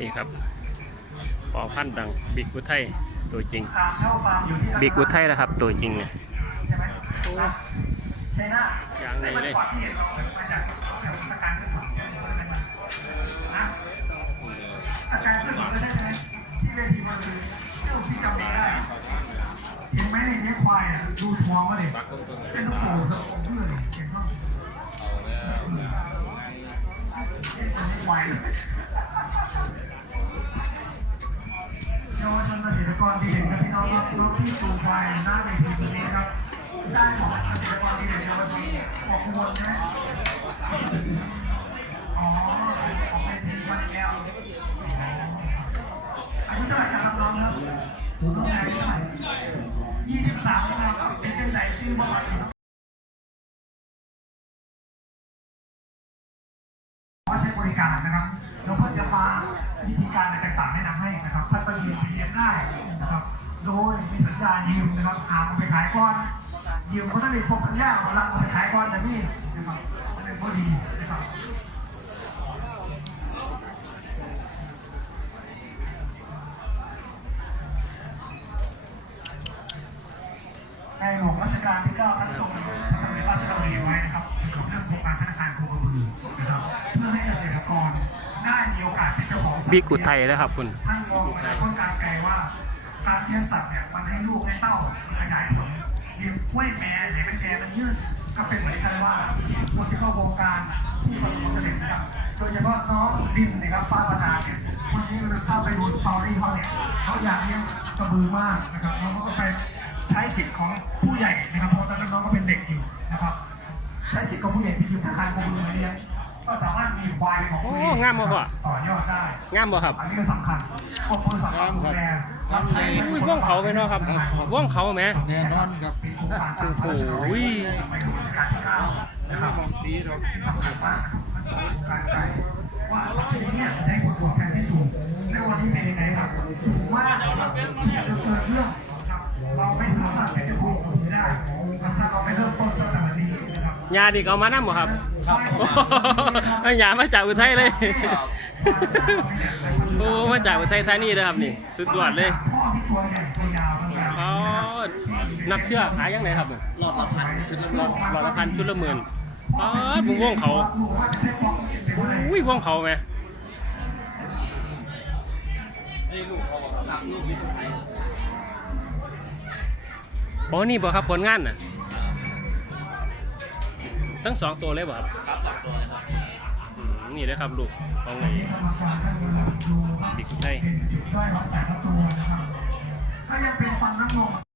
นี่ครับพอพันธุ์ดังบิ๊กอุทัยตัวจริงฟาร์มเท่าฟาร์มอยู่ที่บิ๊กอุทัยนะครับ ตัวจริงเนี่ยใช่ไหมครับใช่หน้าอย่างนี้เลยแต่ก่อนที่เห็นเรามาจากแถวตะการเพื่อนผมใช่ไหมคนนั้นนะตะการเพื่อนผมก็ใช่ใช่ไหมที่เวทีมันคือเที่ยวพี่จำเองได้เห็นไหมในเนี้ยควายอะดูท้องมาเลยเส้นทุกโป่งทุกโป่งเพื่อนเห็นป่ะเห็นตัวนี้ควายเลยเย ษตรกรดีเด่นครับพี่น้องน้องพี่จูควายหน้าเวทีตรงนี้นะครับได้ของเกษตรกรดีเด่นเยาวชนออกขบวนใช่ไหมอ๋อของเวทีมันแก้วอ๋ออายุเท่าไหร่นะครับน้องครับน้องชายอายุเท่าไหร่ยี่สิบสามนะครับก็เป็นเป็นไหนชื่อบ้างครับว่าใช้บริการนะครับแล้วเพื่อจะมา วิธีการอะไรต่างๆแนะนำให้นะครับท่านก็ยืมไปเรียนได้นะครับ โดยมีสัญญายืมนะครับหามาไปขายก่อนยืมก็ต้องมีครบสัญญาเอาละเอาไปขายก่อนแต่นี่นะครับอันนี้ก็ดีนะครับในหลวงรัชกาลที่9ท่านทรงพระดำริราชดำริไว้นะครับเกี่ยวกับเรื่องโครงการธนาคารโคกระบือนะครับ เพื่อให้เกษตรกร เป็นเจ้าของสัตว์บิ๊กอุทัยนะครับคุณ ท่านมองอนาคตการไกลว่าการเลี้ยงสัตว์เนี่ยมันให้ลูกให้เต้าขยายผลเลี้ยงกล้วยแม่เนี่ยเป็นแกมันยืดก็เป็นเหมือนที่ท่านว่าคนที่เข้าวงการที่ประสบความสำเร็จนะครับ โดยเฉพาะน้องดินนะครับฟ้าประธานเนี่ยวันนี้มันเข้าไปดูสตอรี่เขาเนี่ยเขาอยากเลี้ยงกระบือมากนะครับแล้วเขาก็ไปใช้สิทธิ์ของผู้ใหญ่นะครับเพราะตอนนั้นน้องก็เป็นเด็กอยู่นะครับ ใช้สิทธิ์ของผู้ใหญ่ไปยืมธนาคารกระบือมาเลี้ยง ก็สามารถมีควายเป็นของตัวเองโอ้งามมากว่ะต่อยอดได้ งามบ่ครับอันนี้ก็สำคัญครอบครัวสำคัญดูแลรับใช้อุ้ยว่องเขาไหมเนาะครับว่องเขาไหม แน่นอนครับเป็นโครงการตามพระราชดำโอ้ริยในหลวงรัชกาลที่เก้านะครับที่สำคัญมากนะครับการไกลว่าสัตว์ชนิดเนี้มันได้ผลตอบแทนที่สูงในวันนี้เป็นยังไงครับสูงมากนะครับสูงจนเกินเรื่องนะครับเราไม่สามารถเป็นเจ้าของกับมันได้นะครับถ้าเราไปเริ่มต้นตั้งแต่วันนี้นะครับ ยาดิกเอามานั่บ่ครับ เอายามาจากอุทัยเลย โอ้ มาจากอุทัยธานีเลยครับนี่ สุดยอดเลยพ่อที่ตัวใหญ่ตัวยาวทั้งนั้นอ๋อนับเชือกขายยังไงครับเนี่ยหลอดละพันชุดละหลอดหลอดละพันชุดละหมื่นอ๋อมึงว่องเขาอุ้ยว่องเขาไหมโอ้นี่บ่ครับผลงานน่ะ ทั้งสองตัวเลยบ่ครับครับสองตัวเลยครับอืมนี่เลยครับลูกของไอ้นี่กรรมการท่านกำลังดูครับบิ๊กไทยเป็นจุดด้อยของแต่ละตัวนะครับก็ยังเป็นฟันน้ำนม